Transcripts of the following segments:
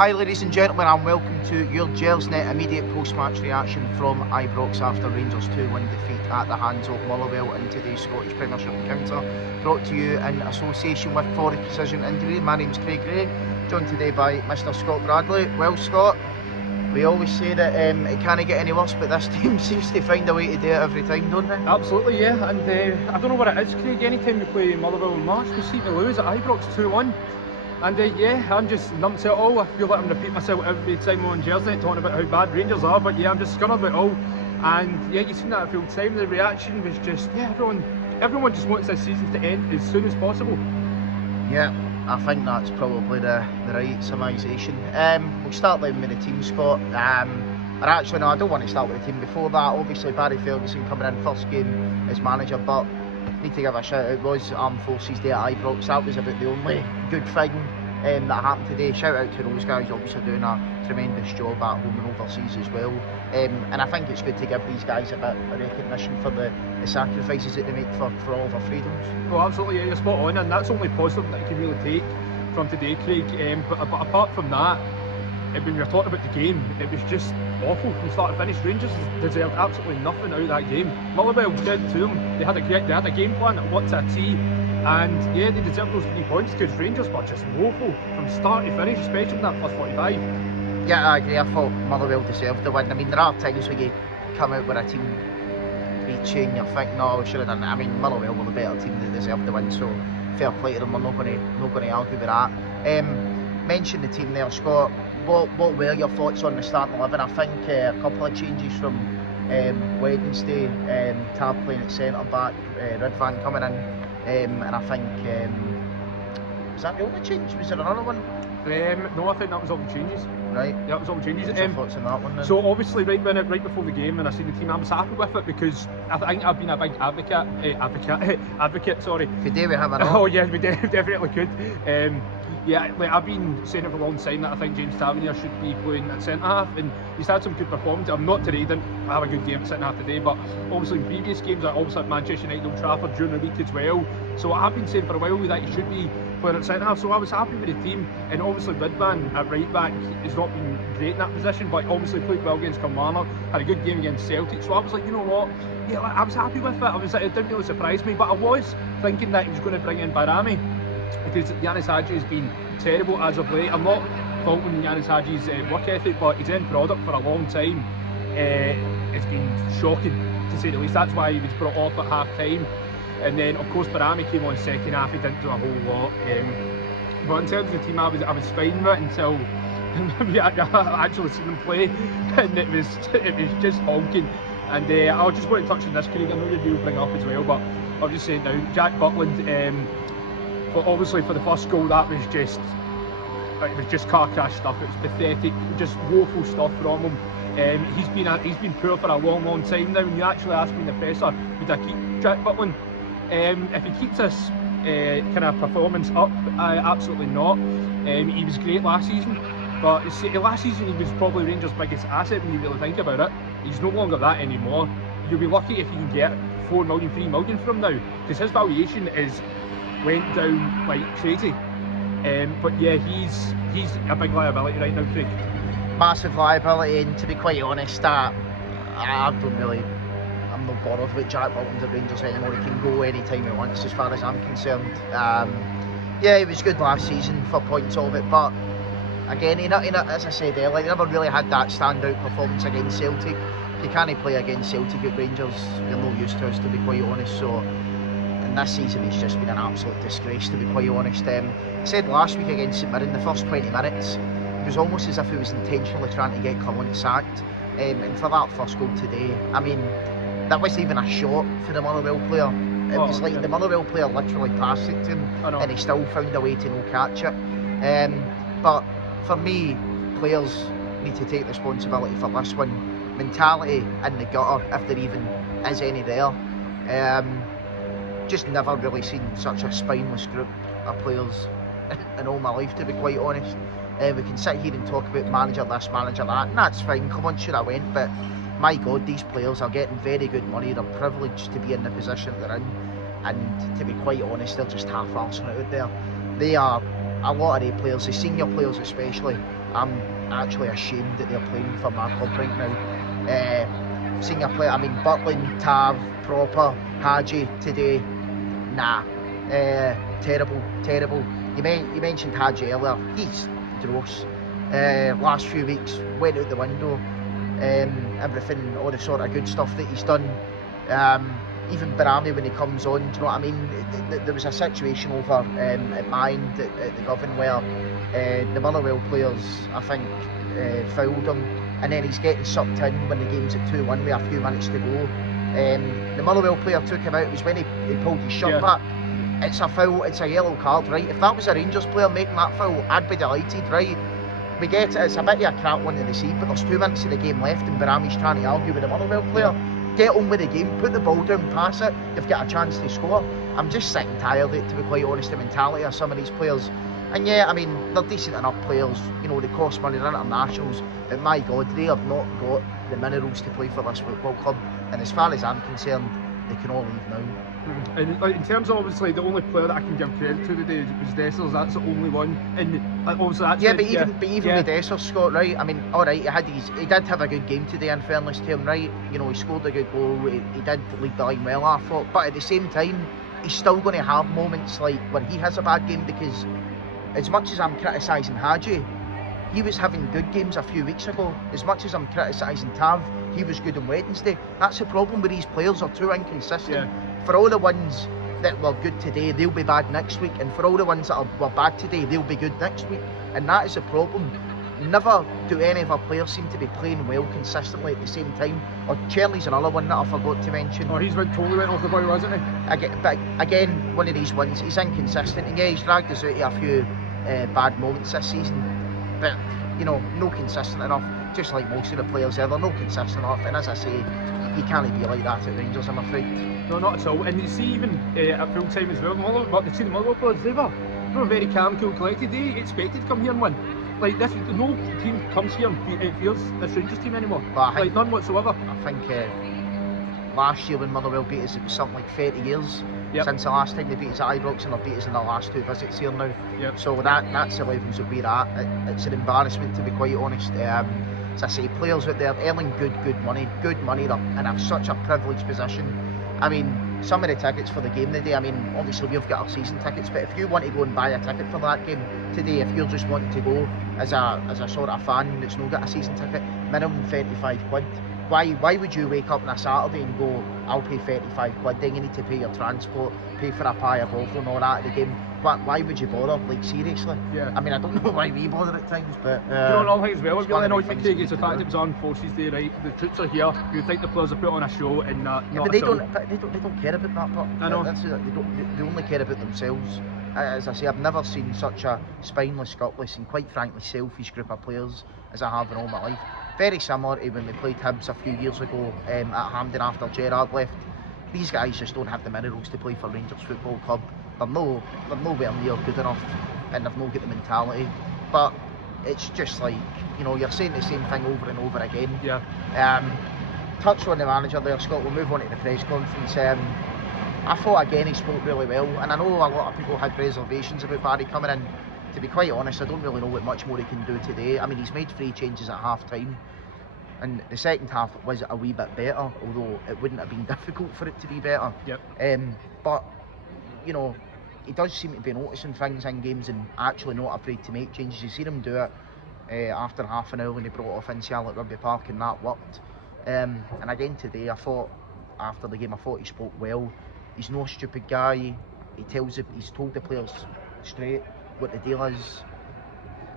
Hi ladies and gentlemen, and welcome to your Gelsnet immediate post-match reaction from Ibrox after Rangers 2-1 defeat at the hands of Motherwell in today's Scottish Premiership encounter, brought to you in association with Forest Precision Injury. My name is Craig Gray, joined today by Mr Scott Bradley. Well Scott, we always say that it can't get any worse, but this team seems to find a way to do it every time, don't they? Absolutely, yeah, and I don't know what it is, Craig. Anytime we play Motherwell in March, we seem to lose at Ibrox 2-1. And yeah, I'm just numb to it all. I feel like I'm repeating myself every time I'm on Gelsnet talking about how bad Rangers are, but yeah, I'm just scunnered with it all. And yeah, you've seen that at full time. The reaction was just, yeah, everyone just wants this season to end as soon as possible. Yeah, I think that's probably the right summarisation. We'll start then with the team, Scott. Or actually, no, I don't want to start with the team. Before that, obviously Barry Ferguson coming in first game as manager, but need to give a shout out. It was Armed Forces Day at Ibrox. That was about the only good thing that happened today. Shout out to those guys, obviously doing a tremendous job at home and overseas as well. And I think it's good to give these guys a bit of recognition for the sacrifices that they make for all of our freedoms. Well, absolutely, yeah, you're spot on, and that's only positive that you can really take from today, Craig. But apart from that, when we were talking about the game, it was just awful from start to finish. Rangers deserved absolutely nothing out of that game. Motherwell did to them. They had a game plan that what to a T, and yeah, they deserved those 3 points because Rangers were just woeful from start to finish, especially in that first 45. Yeah, I agree. I thought Motherwell deserved the win. I mean, there are times when you come out with a team beat you and you think, no, we should have done it. I mean, Motherwell were the better team, they deserved the win, so fair play to them. We're not going to argue with that. Mention the team there, Scott. What were your thoughts on the starting 11? I think a couple of changes from Wednesday. Tab playing at centre back, Ridvan coming in, and I think was that the only change? Was there another one? No, I think that was all the changes. Right. Yeah, that was all the changes. What's your thoughts on that one then? So obviously, right before the game, when I seen the team, I was happy with it because I think I've been a big advocate. Sorry. Could do with him or not? Oh yeah, we definitely could. Yeah, like I've been saying it for a long time that I think James Tavernier should be playing at centre half, and he's had some good performances. I'm not today, didn't have a good game at centre half today, but obviously in previous games, like also at Manchester United, Old Trafford during the week as well. So I've been saying for a while that he should be playing at centre half. So I was happy with the team, and obviously Ridvan at right back has not been great in that position, but obviously played well against Kilmarnock, had a good game against Celtic. So I was like, you know what? Yeah, like, I was happy with it. It didn't really surprise me, but I was thinking that he was going to bring in Barami, because Yanis Hadji has been terrible as of late. I'm not faulting Yanis Hadji's work ethic, but his end product for a long time it's been shocking, to say the least. That's why he was brought off at half time, and then of course Barami came on second half. He didn't do a whole lot, but in terms of the team, I was fine with it until I actually seen them play, and it was just honking. And I just want to touch on this, Craig. I know you will bring it up as well, but I'll just say it now. Jack Butland, but obviously for the first goal, that was just car crash stuff. It was pathetic, just woeful stuff from him. He's been poor for a long time now. And you actually asked me in the presser, would I keep Jack Butland? If he keeps this kind of performance up, absolutely not. He was great last season, but last season he was probably Rangers' biggest asset when you really think about it. He's no longer that anymore. You'll be lucky if you can get 4 million, 3 million from now, because his valuation went down like crazy. But yeah, he's a big liability right now, Craig. Massive liability, and to be quite honest, I'm not bothered with Jack Butland at Rangers anymore. He can go anytime he wants, as far as I'm concerned. Yeah, he was good last season for points of it, but again, as I said earlier, he never really had that standout performance against Celtic. If you can't play against Celtic at Rangers, you're no use to us, to be quite honest. So, and this season it's just been an absolute disgrace, to be quite honest. I said last week against St Mirren, the first 20 minutes, it was almost as if he was intentionally trying to get Clement sacked. And for that first goal today, I mean, that wasn't even a shot for the Motherwell player. It was like the Motherwell player literally passed it to him, and he still found a way to no catch it. But for me, players need to take responsibility for this one. Mentality in the gutter, if there even is any there. Just never really seen such a spineless group of players in all my life, to be quite honest. We can sit here and talk about manager this, manager that, and that's fine. Come on, sure I went, but my God, these players are getting very good money. They're privileged to be in the position they're in, and to be quite honest, they're just half-arsing it out there. They are a lot of the players, the senior players especially, I'm actually ashamed that they're playing for my club right now. Senior player, I mean Butland, Tav, Proper, Hadji today, nah. Terrible. You mentioned Hadji earlier, he's gross. Last few weeks went out the window. Everything, all the sort of good stuff that he's done. Even Barami when he comes on, do you know what I mean? There was a situation over at Mind at the Govan where the Motherwell players, I think, fouled him, and then he's getting sucked in when the game's at 2-1 with a few minutes to go. The Motherwell player took him out. It was when he pulled his shirt back. It's a foul, it's a yellow card, right? If that was a Rangers player making that foul, I'd be delighted, right? We get it, it's a bit of a crap one to see, but there's 2 minutes of the game left and Barami's trying to argue with the Motherwell player. Get on with the game, put the ball down, pass it, you've got a chance to score. I'm just sick and tired of it, to be quite honest, the mentality of some of these players. And yeah, I mean, they're decent enough players, you know, they cost money, they're internationals, but my God, they have not got the minerals to play for this football club. And as far as I'm concerned, they can all leave now. And like, in terms of obviously the only player that I can give credit to today was Dessers. That's the only one, and obviously that's but even with Dessers, Scott, right? I mean, all right, he did have a good game today. In fairness to him, right? You know, he scored a good goal. He did lead the line well, I thought. But at the same time, he's still going to have moments like when he has a bad game, because as much as I'm criticising Hadji, he was having good games a few weeks ago. As much as I'm criticising Tav, he was good on Wednesday. That's the problem with these players, are too inconsistent. Yeah. For all the ones that were good today, they'll be bad next week, and for all the ones that were bad today, they'll be good next week. And that is the problem. Never do any of our players seem to be playing well consistently at the same time. Or Cherley's another one that I forgot to mention. Oh, he's totally went off the boil, hasn't he? But again, one of these ones, he's inconsistent, and yeah, he's dragged us out of a few bad moments this season. But, you know, no consistent enough, just like most of the players there, they're not consistent enough, and as I say, you can't be like that at Rangers, I'm afraid. No, not at all. And you see, even at full time as well, the Motherwell players, they were very calm, cool, collected. They expected to come here and win. Like, this, no team comes here and fears this Rangers team anymore. Like, none whatsoever. I think last year when Motherwell beat us, it was something like 30 years since the last time they beat us at Ibrox, and they've beat us in the last 2 visits here now. So that's the levels that we're at. It's an embarrassment, to be quite honest. As I say, players out there earning good money, and have such a privileged position. I mean, some of the tickets for the game today, I mean, obviously we've got our season tickets, but if you want to go and buy a ticket for that game today, if you're just wanting to go as a sort of fan that's not got a season ticket, minimum 35 quid. Why would you wake up on a Saturday and go, I'll pay 35 quid, then you need to pay your transport, pay for a pie of waffle and all that at the game? Why would you bother? Like, seriously? Yeah. I mean, I don't know why we bother at times, but... you know, another thing as well, really annoyed me, Craig, is the fact it was Armed Forces Day, right? The troops are here, you'd think the players are put on a show, and not but they don't care about that part. I know. They only care about themselves. As I say, I've never seen such a spineless, gutless and quite frankly selfish group of players as I have in all my life. Very similar to when we played Hibs a few years ago at Hampden after Gerrard left. These guys just don't have the minerals to play for Rangers Football Club. They're nowhere near good enough, and they've not got the mentality. But it's just like, you know, you're saying the same thing over and over again. Touch on the manager there, Scott. We'll move on to the press conference. I thought again he spoke really well, and I know a lot of people had reservations about Barry coming in. To be quite honest, I don't really know what much more he can do today. I mean, he's made 3 changes at half time, and the second half was a wee bit better, although it wouldn't have been difficult for it to be better. But, you know, he does seem to be noticing things in games and actually not afraid to make changes. You've seen him do it after half an hour when he brought off Insial at Rugby Park, and that worked. And again today, I thought, after the game, I thought he spoke well. He's no stupid guy. He's told the players straight what the deal is.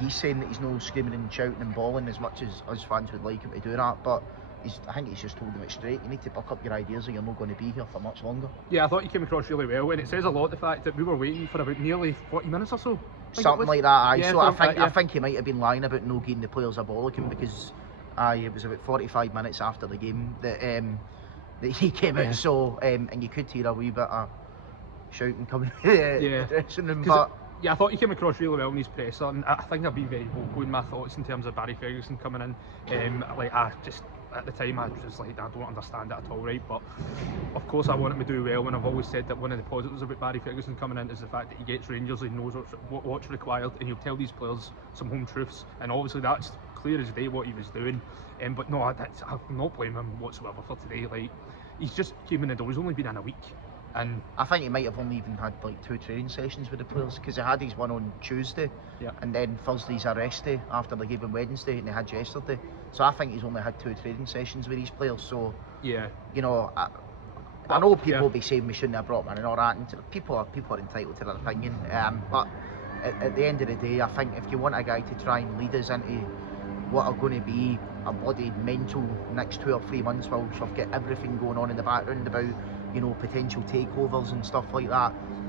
He's saying that he's no screaming and shouting and bawling as much as us fans would like him to do that, but I think he's just told them it straight. You need to buck up your ideas or you're not going to be here for much longer. Yeah, I thought you came across really well, and it says a lot, the fact that we were waiting for about nearly 40 minutes or so. Something like that, aye. Yeah, so I think he might have been lying about no giving the players a bollocking, because it was about 45 minutes after the game that he came out, so and you could hear a wee bit of shouting coming out the dressing room. But yeah, I thought he came across really well in his presser, and I think I've been very vocal in my thoughts in terms of Barry Ferguson coming in. at the time I was just like, I don't understand it at all, right? But of course I want him to do well, and I've always said that one of the positives about Barry Ferguson coming in is the fact that he gets Rangers, he knows what's required, and he'll tell these players some home truths, and obviously that's clear as day what he was doing. But no, I'm not blaming him whatsoever for today. Like, he's just came in the door, he's only been in a week. And I think he might have only even had like 2 training sessions with the players, because he had his one on Tuesday, and then Thursday's a rest day after the game on Wednesday, and they had yesterday. So I think he's only had 2 training sessions with these players. So yeah, you know, I know people will be saying we shouldn't have brought him in and all that, and people are entitled to their opinion. But at the end of the day, I think if you want a guy to try and lead us into what are going to be a bloody mental next 2 or 3 months, while we've got everything going on in the background about, you know, potential takeovers and stuff like that,